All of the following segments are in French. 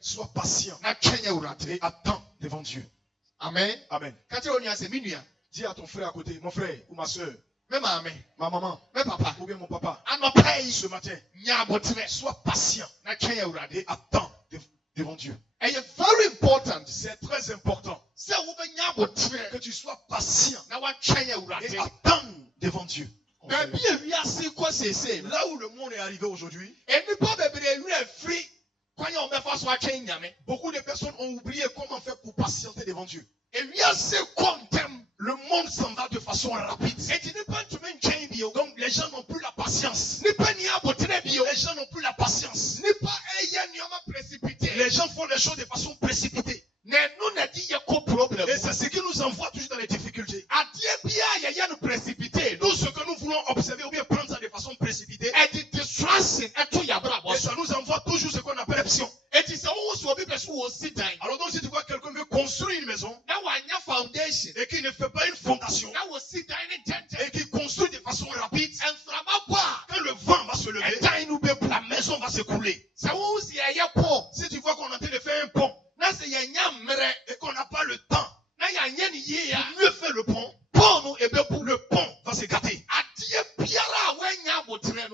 Sois patient et attends devant Dieu. Amen. Amen. Dis à ton frère à côté, mon frère ou ma soeur, ma maman, ou bien mon papa, ce matin, sois patient et attends devant Dieu. Very important. C'est très important que tu sois patient et attends devant Dieu. Là où le monde est arrivé aujourd'hui, beaucoup de personnes ont oublié comment faire pour patienter devant Dieu. Le monde s'en va de façon rapide. Donc les gens n'ont plus la patience. Les gens n'ont plus la patience. Les gens font les choses de façon précipitée. Et c'est ce qui nous envoie toujours dans les difficultés. Tout ce que nous voulons observer ou bien prendre ça de façon précipitée, et ça nous envoie toujours ce qu'on appelle l'option. Alors donc si tu vois quelqu'un veut construire une maison et qui ne fait pas une fondation et qui construit de façon rapide, quand le vent va se lever, la maison va s'écrouler. Si tu vois qu'on est en train de faire un pont et qu'on n'a pas le temps pour mieux faire le pont, le pont va se gâter.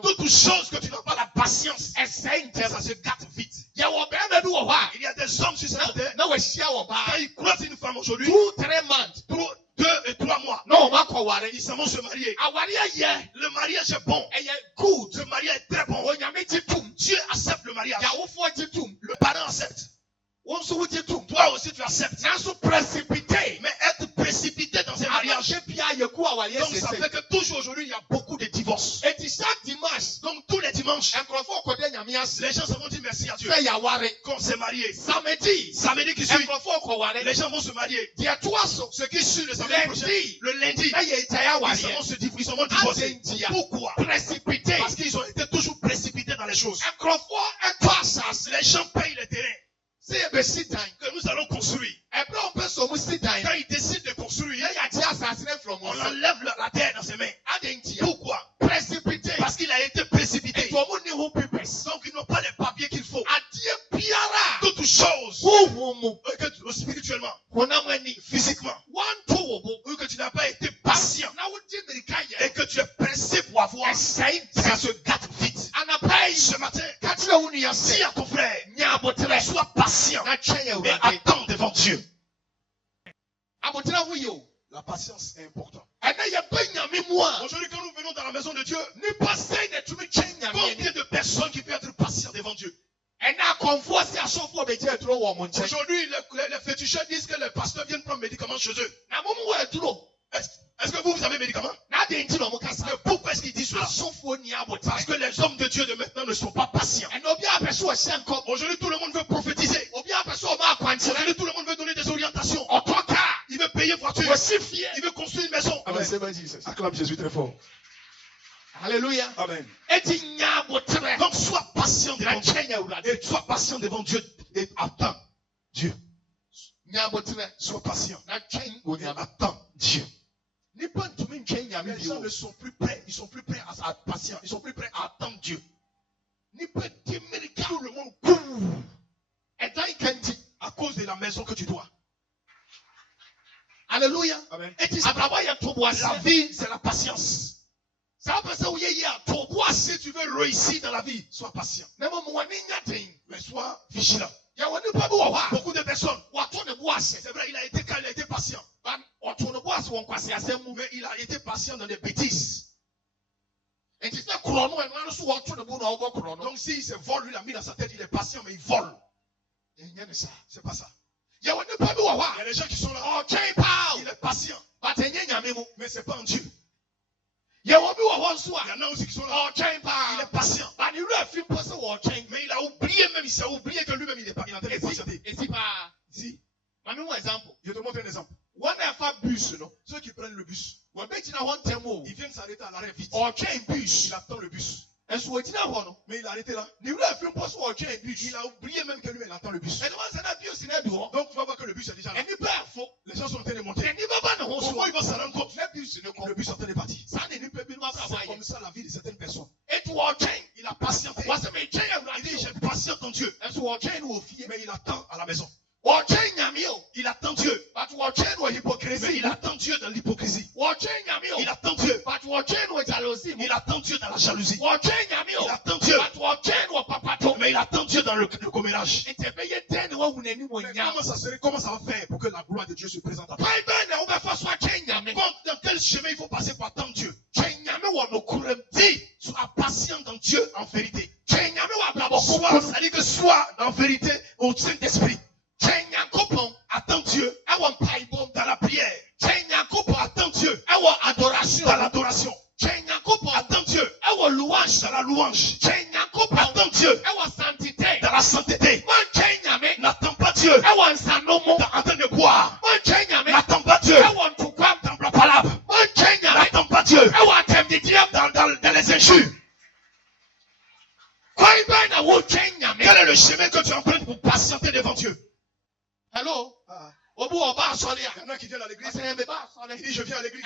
Toute chose que tu n'as pas la patience, ça se gâte vite. Il y a des hommes sur cette terre, quand ils croisent une femme aujourd'hui, 2 et 3 mois, ils s'en vont se marier. Le mariage est bon. Le mariage est très bon. Dieu accepte le mariage. Le parent accepte. Toi aussi tu acceptes. Mais être précipité dans un mariage, donc ça fait que toujours aujourd'hui il y a beaucoup de divorces. Donc tous les dimanches, les gens se vont dire merci à Dieu qu'on s'est marié. Samedi qui suit, les gens vont se marier. Ce qui suit le samedi prochain, le lundi, ils se vont divorcer. Pourquoi? Parce qu'ils ont été toujours précipités dans les choses. Les gens payent les terrains que nous allons construire. Quand ils décident de construire, on enlève la terre dans ses mains. Pourquoi? Parce qu'il a été précipité. Donc ils n'ont pas les papiers qu'il faut. Toute chose, spirituellement, physiquement, que tu n'as pas été patient et que tu es pressé pour avoir, ça se gâte vite. Ce matin, dis à ton frère, sois patient et attends devant Dieu. La patience est importante. Aujourd'hui, quand nous venons dans la maison de Dieu, combien de personnes qui peuvent être patientes devant Dieu? Aujourd'hui, les féticheurs disent que les pasteurs viennent prendre médicaments chez eux. Est-ce que vous avez médicaments? Mais pourquoi est-ce qu'ils disent cela? Parce que les hommes de Dieu de maintenant ne sont pas patients. Aujourd'hui, tout le monde veut prophétiser. Aujourd'hui, tout le monde veut donner des orientations. Il veut payer voiture. Il veut construire une maison. Amen. Acclame Jésus très fort. Alléluia. Amen. Donc sois patient devant Dieu. Et sois patient devant Dieu et attends Dieu. Sois patient et attends Dieu. Les gens ne sont plus prêts. Ils sont plus prêts à être patients. Ils sont plus prêts à attendre Dieu. Tout le monde court à cause de la maison que tu dois. Alléluia. Amen. La vie, c'est la patience. Si tu veux réussir dans la vie, sois patient. Mais sois vigilant. Beaucoup de personnes, c'est vrai, il a été patient. Mais il a été patient dans des bêtises. Donc s'il se vole, lui, il a mis dans sa tête, il est patient, mais il vole. C'est pas ça. Il y a des gens qui sont là, il est patient, mais c'est pas en Dieu. Il y en a aussi qui sont là, il est patient, mais il a oublié même, il s'est oublié que lui-même il est en train de patienter. Ici, je te montre un exemple. Ceux qui prennent le bus, ils viennent s'arrêter à l'arrêt vite. Il attend le bus. Mais il a arrêté là. Il a oublié même que lui il attend le bus. Donc tu vas voir que le bus est déjà là. Les gens sont en train de monter. Comment il va s'en rendre compte? Le bus est en train de partir. C'est comme ça la vie de certaines personnes. Il a patienté. Il dit j'ai patienté. patiente en Dieu. Mais il attend à la maison. Il attend Dieu. Mais il attend Dieu dans l'hypocrisie. Il attend Dieu. Il attend Dieu dans la jalousie. Il attend Dieu. Mais il attend Dieu dans le commérage. Comment ça va faire pour que la gloire de Dieu se présente à toi? Dans quel chemin il faut passer pour attendre Dieu? Dis, sois patient dans Dieu en vérité. C'est-à-dire que sois en vérité au Saint-Esprit. Attends Dieu dans la prière. Attends Dieu dans l'adoration. Attends Dieu dans la louange. Attends Dieu dans la sainteté. N'attends pas Dieu en train de boire. N'attends pas Dieu dans la palabre. N'attends pas Dieu dans les injures. Quel est le chemin que tu empruntes pour patienter devant Dieu? Hello? Il y en a qui viennent à l'église. Il dit, je viens à l'église.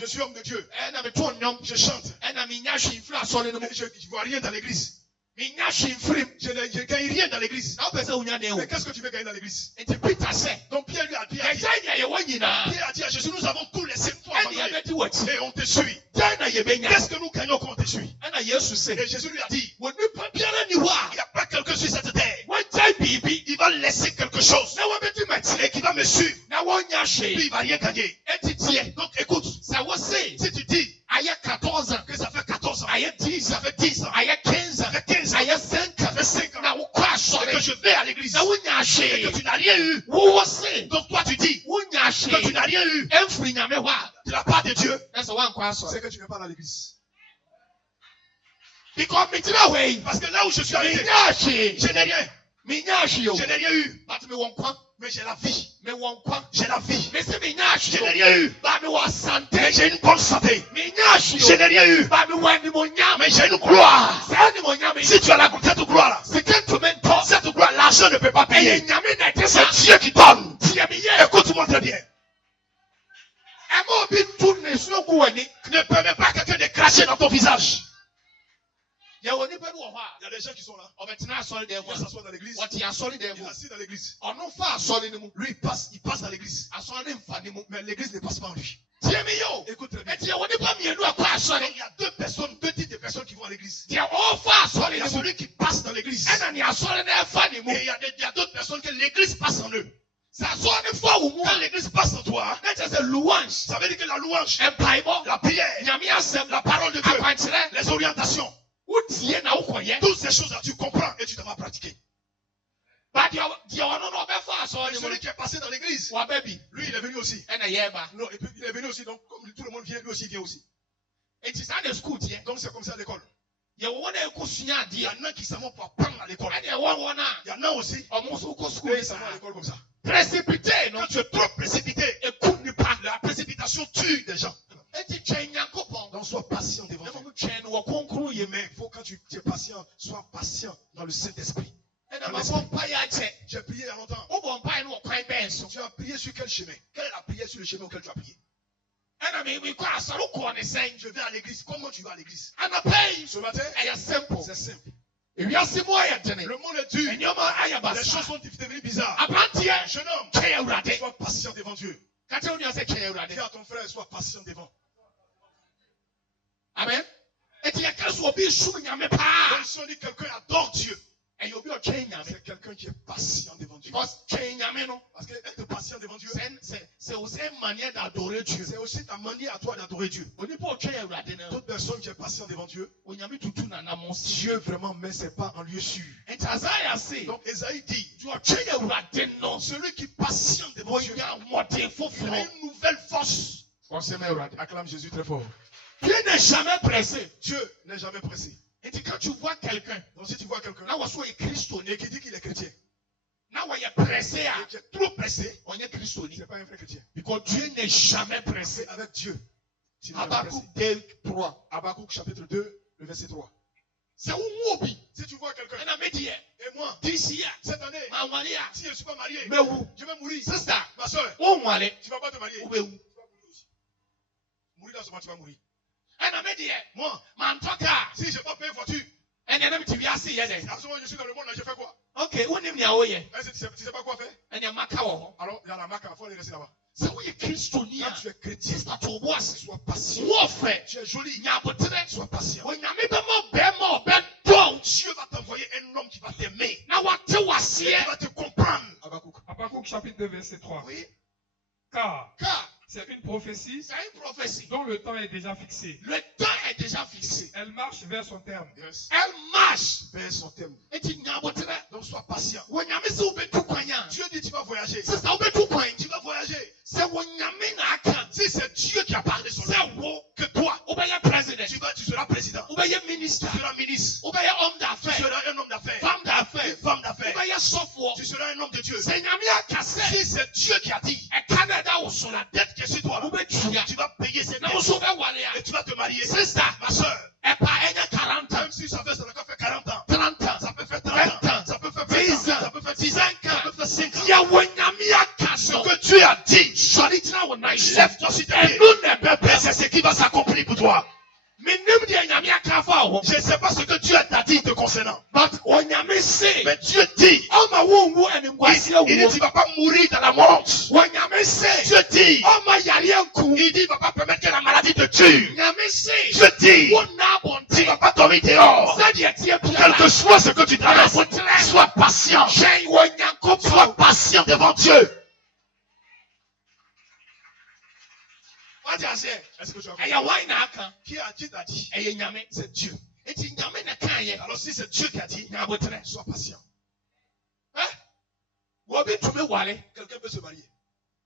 Je suis homme de Dieu. Je chante. Je ne vois rien dans l'église. Je ne gagne rien dans l'église. Mais qu'est-ce que tu veux gagner dans l'église? Donc Pierre lui a dit, Pierre a dit à Jésus, nous avons tout laissé toi et on te suit. Qu'est-ce que nous gagnons quand on te suit? Et Jésus lui a dit, il n'y a pas quelqu'un sur cette terre. Il va laisser quelque chose et qui va me suivre. Puis il ne va rien gagner. Donc écoute, si tu dis que ça fait 14 ans, ça fait 10 ans, ça fait 15 ans, ça fait 5 ans, et que je vais à l'église et que tu n'as rien eu. Donc toi tu dis que tu n'as rien eu de la part de Dieu. C'est que tu n'es pas dans l'église. Parce que là où je suis arrivé, je n'ai rien. Je n'ai rien eu. Mais j'ai la vie. J'ai la vie. Je n'ai rien eu. Mais j'ai une bonne santé. Je n'ai rien eu. Mais j'ai une gloire. Si tu as cette gloire-là, cette gloire, l'argent ne peut pas payer. C'est Dieu qui donne. Écoute-moi très bien. Ne permets pas quelqu'un de cracher dans ton visage. Il y a des gens qui sont là. Ils s'assoient dans l'église. Il est assis dans l'église. Lui, il passe dans l'église. Mais l'église ne passe pas en lui. Écoute très bien. Il y a deux types de personnes qui vont à l'église. Il y a celui qui passe dans l'église. Et il y a d'autres personnes que l'église passe en eux. Quand l'église passe en toi, ça veut dire que la louange, la prière, la parole de Dieu, les orientations, toutes ces choses-là, tu comprends et tu te vas pratiquer. Celui qui est passé dans l'église, lui, il est venu aussi. Non, et puis, il est venu aussi, donc comme tout le monde vient, lui aussi vient aussi. Donc c'est comme ça à l'école. Il y en a qui s'en vont pour apprendre à l'école. Il y en a aussi qui s'en vont à l'école comme ça. Précipité, quand tu es trop précipité, écoute pas. La précipitation tue des gens. Donc sois patient devant Dieu. Mais il faut, quand tu es patient, sois patient dans le Saint-Esprit. J'ai prié il y a longtemps. Tu as prié sur quel chemin? Quelle est la prière sur le chemin auquel tu as prié? Je vais à l'église. Comment tu vas à l'église? Ce matin, c'est simple. Le monde est dur. Les choses sont devenues bizarres. Jeune homme, sois patient devant Dieu. Dis à ton frère, sois patient devant. Amen. Donc si on dit quelqu'un adore Dieu, c'est quelqu'un qui est patient devant Dieu. Parce qu'être patient devant Dieu, c'est aussi une manière d'adorer Dieu. C'est aussi ta manière à toi d'adorer Dieu. Toute personne qui est patient devant Dieu, Dieu vraiment met ses pas en lieu sûr. Donc Esaïe dit, celui qui est patient devant Dieu, il a une nouvelle force. Acclame Jésus très fort. Dieu n'est jamais pressé. Dieu n'est jamais pressé. Et quand tu vois quelqu'un, donc si tu vois quelqu'un et qui dit qu'il est chrétien, il est pressé, et qui est trop pressé, on est chrétien. C'est pas un vrai chrétien. Parce que Dieu n'est jamais pressé. Avec Dieu. Habakkuk 2:3. Habakkuk chapitre 2, le verset 3. C'est où moi. Si tu vois quelqu'un, et moi, cette année, si je ne suis pas marié, je vais mourir. C'est ça. Ma soeur, tu ne vas pas te marier. Mourir dans ce moment, tu vas mourir. Moi, si je n'ai pas payé voiture, And then I'm to be asking, À ce moment, je suis dans le monde, là, je fais quoi? okay, when him ya Tu sais pas quoi faire? and your makawo. Alors, il y a la marque, il faut aller rester là-bas. So we Christonia. Quand tu es chrétien, Sister to was. sois patient. Warfare. Tu es joli, Nyabotre. sois patient. When Yamibamo Bemo Ben Don't. Dieu va t'envoyer un homme qui va t'aimer. Now what to was Et here? qui va te comprendre. Habakkuk. Habakkuk chapitre 2 verset 3. Oui. Car Car c'est une prophétie c'est une prophétie. dont le temps est déjà fixé. Le temps est déjà fixé. Elle marche vers son terme. Yes. Elle marche. Vers son thème. Et tu Nyabotre. Donc sois patient. When Yamisu be to Kwanya. Dieu dit tu vas voyager. Sister Obe to Kwanya. Tu vas voyager. C'est when Yamina Akan. Si c'est Dieu qui a parlé sur C'est lui, wo. que toi, Obeye president. tu seras président. Obeye minister. Tu seras ministre. Obeye homme Tu d'affaires. seras un homme d'affaires. Femme Une d'affaires. femme d'affaires. Obeye software. Tu seras un homme de Dieu. C'est Nyami Akase. Si c'est Dieu qui a dit, Et Canada ou sur la la dette qui est sur toi, là, Oube tuya. tu vas payer cette Na dette. uso be wale Et tu vas te marier. Sister. Ma soeur, Et pas enya 40 ans. même si ça n'a qu'à faire 40 ans, 30 ans. ça peut faire 30 20 ans, ans. ça peut faire 10 20 ans, ans. ça peut faire 10 10 ans. ans, ça peut faire 5 ans. Ya Nyami Akase. Ce que Dieu a dit, Shali tina wo nice. lève-toi sur tes Et pieds. nous ne Et bebe. c'est ce qui va s'accomplir pour toi. Minim de Nyami Akafa wo. Je ne sais pas ce que Dieu t'a dit te concernant. But Onyame say. Mais Dieu dit, Oma wo nwu eningwasi il dit, wo. tu ne vas pas mourir dans la mort. Onyame say. Dieu dit, Oma yari enku. il dit, il ne va pas permettre que la maladie te tue. Nyame say. Dieu dit, Wo na tu ne bonte. vas pas dormir dehors. Sadi etie Quel biara. que soit ce que tu traverses, sois patient. Hwɛn wɔ Nyankopɔn. Sois patient devant Dieu. Wate aseɛ? Est-ce que tu as compris? Ɛyɛ wɔn na aka. Qui t'a dit? Ɛyɛ Nyame. C'est Dieu. Eti Nyame na kan yɛ. Alors si c'est Dieu qui a dit, Nyabotrɛ. sois patient. Obi tumi wale. Quelqu'un peut se marier.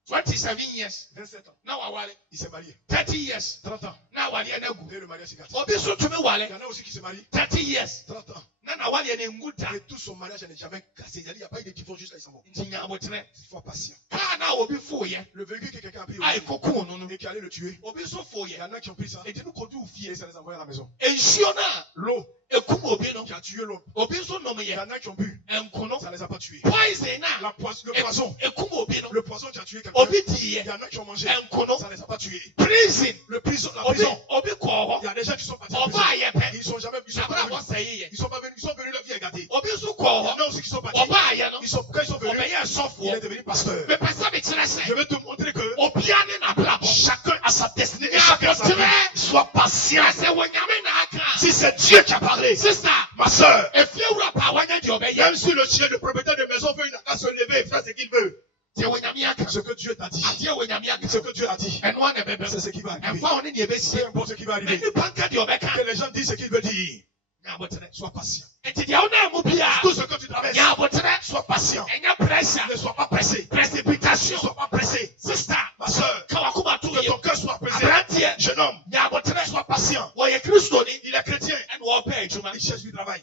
27 years. 27 ans. Na wawale. Il s'est marié. 30 years. 30 ans. Na wale na gu. Et le mariage s'est gâté. Obi so tumi Il wale. y en a aussi qui se marient. 30 years. 30 ans. Na wale na ngu da. Et tout son mariage n'est jamais cassé. Il n'y a pas eu de divorce juste là, ils s'en vont. Nti Nyabotrɛ. Sois patient. Kaa na obi fo yɛ. Le véhicule que quelqu'un a pris Ai aujourd'hui koko no no. et qui allait le tuer. Obi so fo Il y yɛ. en a qui ont pris ça. Eti no kodu Et fie. ça les a envoyés à la maison. Nsuo na L'eau ekum obi no. qui a tué l'homme. Obi so nom Il y yɛ. en a qui ont bu. Enko no. Ça les a pas tués. Poison na. Le poison. Ekum obi no. Le poison qui a tué quelqu'un. Obi di Il yɛ. y en a qui ont mangé. Enko no. Ça les a pas tués. Prison. La Obi prison. obi kɔ hɔ. Il y a des gens qui sont partis en Ọba prison. ayẹ pẹ. Ils sont jamais ils sont pas Abúlé venus. àwọn sẹ́yìn yẹ. Ils sont pas venus. Ils sont venus, leur vie est gâtée. Obi nso Il y kọ en họ. a aussi qui sont partis. Ọba ayẹ no. Quand ils sont venus, Ọbẹ̀yẹ il sọ́fọ̀. est devenu pasteur. Mẹ pẹ̀sẹ̀ mi kyerẹ Je sẹ́. vais te montrer que Obia ni n'abrabọ. chacun a sa destinée et chacun a sa vie. Sois patient. Ẹsẹ̀ wọ nyàmé nà aka. Si c'est Dieu qui a parlé, Sista, ma soeur, efi ewura pa wanya di ọbẹ même yẹ. si le chien, le propriétaire de maison veut à se lever et faire ce qu'il veut, Tiẹ̀ wọ nyàmé aka. ce que Dieu t'a dit, Adiẹ wọ nyàmé aka. ce que Dieu a dit, Ẹnu ọ̀nà ẹ̀bẹ̀ c'est bẹ̀. ce qui va arriver. Ẹ̀fọ́ òní ni ebe si. Peu importe ce qui va arriver. Ẹni panka di ọbẹ Que kan. les gens disent ce qu'ils veulent dire. Nyàbọ̀tẹ̀rẹ̀. Sois patient. Ẹ̀tì diẹ ọ̀nà ẹ̀mú bíyà. Tout ce que tu traverses, Nyàbọ̀tẹ̀rẹ̀. sois patient. Ẹ̀nyẹ pressure. Ne sois pas pressé. Ne Precipitation. sois pas pressé. Sista, Ma soeur, kawakuma tu que yẹ. ton cœur soit pressé. Aberanteɛ. Jeune homme, Nyàbọ̀tẹ̀rẹ̀. sois patient. Wɔyɛ kristoni Il est chrétien. ɛna wɔpɛ adwuma. Il cherche du travail.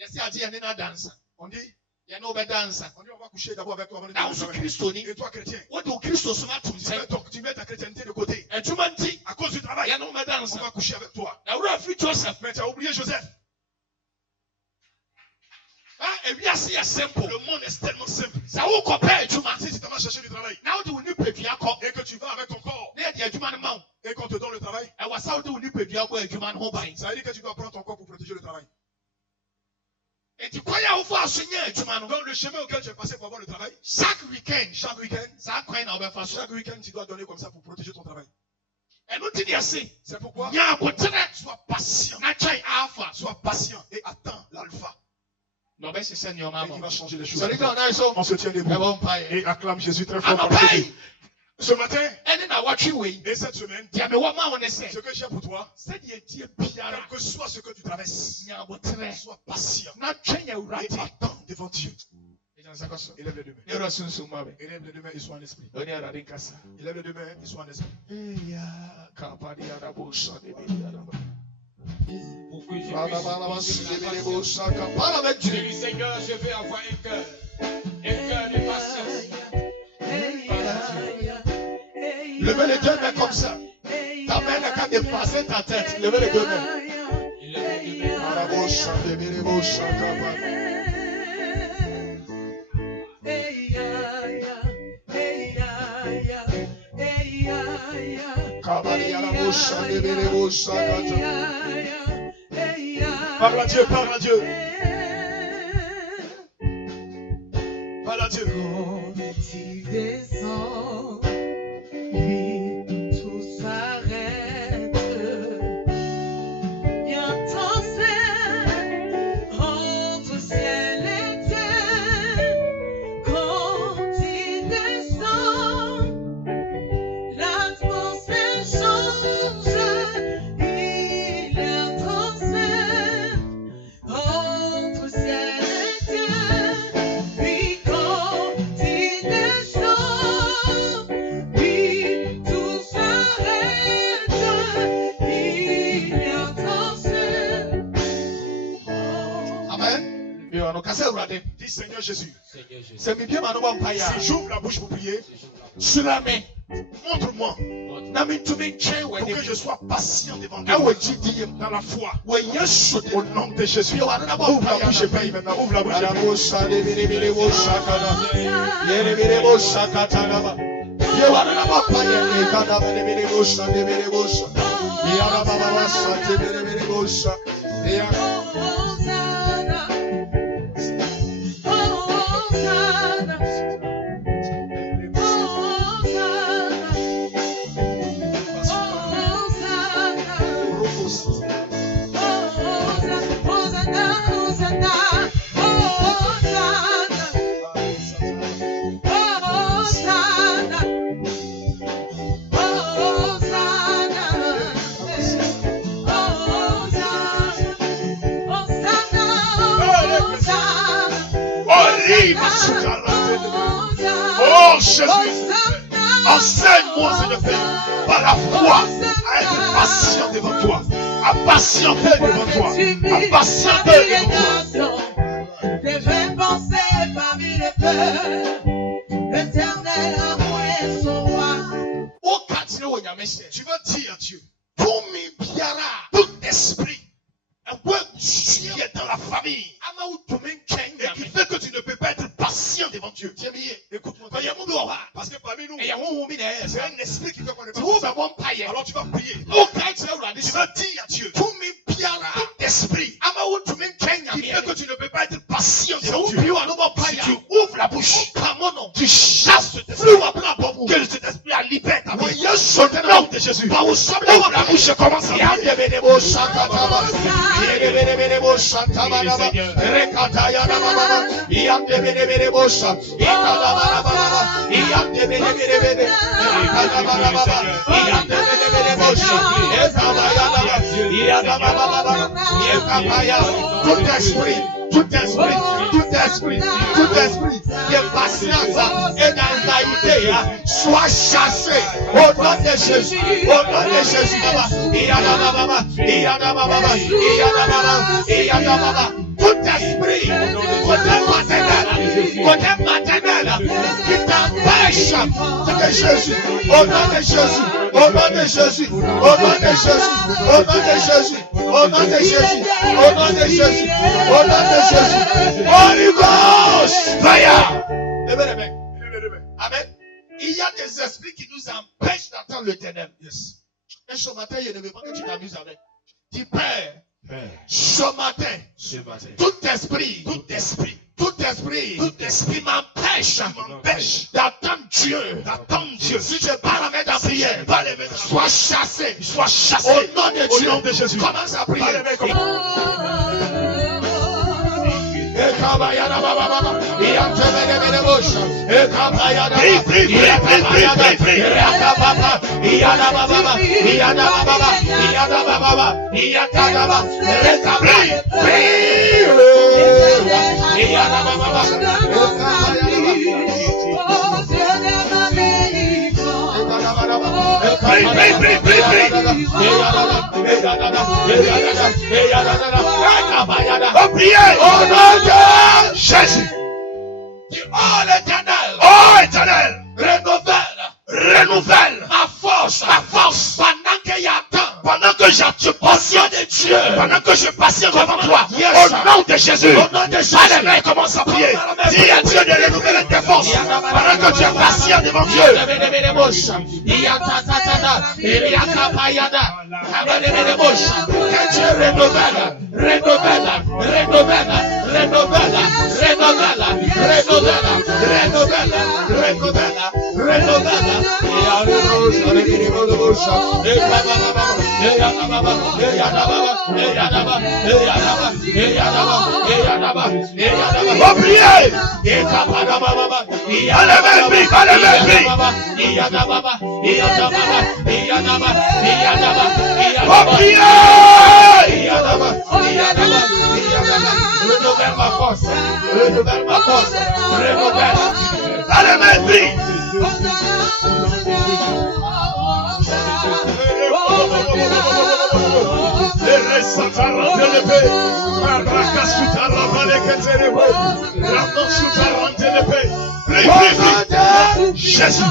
Yɛsɛ ade yɛne no adansa. On dit, Yɛne wobɛdansa. on va coucher d'abord avec toi avant de Na dire wo au so travail. kristoni. Et toi, chrétien, Wode wo kristo som ato nkyɛn. tu mets ta chrétienté de côté. Adwuma nti, À cause du travail, yɛne on wobɛdansa. va coucher avec toi. Na wura firi Joseph. Mais tu as oublié Joseph. Ewiase yɛ simple. Le monde est tellement simple. Sɛ wokɔpɛ adwuma, Si tu t'en vas chercher du travail na wode wo nipadua kɔ, et que tu vas avec ton corps na yɛde adwuma no ma wo. et qu'on te donne le travail, Ɛwɔ sɛ wode wo nipadua bɔ adwuma no ho ban. ça veut dire que tu dois prendre ton corps pour protéger le travail. Enti kwan a wofaa so nyɛ adwuma no, Donc le chemin auquel tu es passé pour avoir le travail, chaque weekend, chaque week-end, saa kwan na wobɛfa so. chaque week-end, tu dois donner comme ça pour protéger ton travail. Ɛno nti deɛ se, C'est pourquoi, nya aboterɛ sois patient. na twɛn alpha. Sois patient et attends l'alpha. Na ɔbɛhyehyɛ nneɛma Et il ama va wo. changer les choses. Sɔre ka ɔnan so. On se tient debout Ɛbɔ mpaeɛ. et acclame Jésus très fort. Anɔpa yi, Ce matin ɛne na wɔtwe wei. et cette semaine, Deɛ mewɔ ma wo ne ce sɛ, que j'ai pour toi, sɛdeɛ tie quel biara, que soit ce que tu traverses, nya aboterɛ sois patient na twɛn et Awurade. attends devant Dieu. Ɛgyina nsa kɔ so. Élève les deux mains. Ne wura sunsum ma bɛ. Élève les deux mains et sois en esprit. Ɔne Awurade nkasa. Élève les deux mains et sois en esprit. Eya, kapadi arabo sɔde bi arabo. Pour que je Balabalaba puisse sidi vivre bi la bo patience. saka. Para bɛ Je gyina. dis, Seigneur, je veux avoir un cœur de patience. Levez les deux mains comme ça. Ta main n'a qu'à dépasser ta tête. Levez les deux mains. Il est le Dieu. Arabo sade bi bo saka ba. Kabari arabo sade bi bo saka. Parle à Dieu, parle à Dieu. Parle à Dieu. Quand tu descends, oui, tout s'arrête. Il y a un transfert entre ciel et terre. Quand tu descends, l'atmosphère change. Il y a un transfert entre ciel et terre. Puis quand tu descends, puis tout s'arrête. Il y a un transfert. Amen. Et on a cassé le radin. Dis Seigneur Jésus. Seigneur Jésus. C'est mi bien maintenant on paye. Si j'ouvre la bouche pour prier, Sur la main. montre-moi Nami to me chain when pour que je sois patient devant Dieu. I will GDM. Dans la foi. When you should Au nom de Jésus. Ouvre la bouche et paye maintenant. Ouvre la bouche et paye. Hosanna, Hosanna, Oh Jésus, enseigne-moi, Seigneur Père, par la foi, à être patient devant toi, à patienter devant toi, à patienter devant toi. Des pensées parmi les peurs, l'éternel amour est son roi. Oh, continue au Yameshe. Tu vas dire à Dieu, Pour me biara. tout esprit qui est dans la famille Ama ou to me chain et qui fait que tu ne peux pas être patient devant Dieu. Écoute-moi, Quand il y a mon doigt. parce que parmi nous, Et il y a mon homme c'est un esprit qui fait qu'on n'est pas Tu ouvres patient. mon paille. Alors tu vas prier. Oh, continue au radin. Tu vas dire à Dieu, Pour me biara. tout esprit Ama ou to me chain qui fait que tu ne peux pas être patient devant Si Dieu. tu ouvres la bouche, Tu chasses cet esprit. Que cet esprit a libéré ta vie. Au nom de Jésus. Ouvre la bouche et commence à prier. tout esprit de patience et d'anxiété soit chassé au nom de Jésus, au nom de Jésus. Tout esprit, côté maternel, qui t'empêche de Jésus, au nom de Jésus, au nom de Jésus, au nom de Jésus, au nom de Jésus, au nom de Jésus, au nom de Jésus, au nom de Jésus, Holy Ghost, fire. Levez les mains. Amen. Il y a des esprits qui nous empêchent d'entendre l'éternel. Yes. Et ce matin, je ne veux pas que tu t'amuses avec. Tu Père, ce matin, tout esprit m'empêche d'attendre Dieu. Si je parle à mettre en prière, sois chassé. Au nom de Jésus. Commence à prier. Priez au nom de Jésus. Oh l'éternel, renouvelle ma force, pendant qu'il y a temps, pendant que je patient de Dieu, pendant que je patiente devant toi, au nom de Jésus. Allez, commence à prier. Dis à Dieu de renouveler tes forces. Pendant que tu es patient devant Dieu. Que Dieu renouvelle Renouvelle ma force. Renouvelle ma force. Renouvelle. Allez, même prie. Jésus.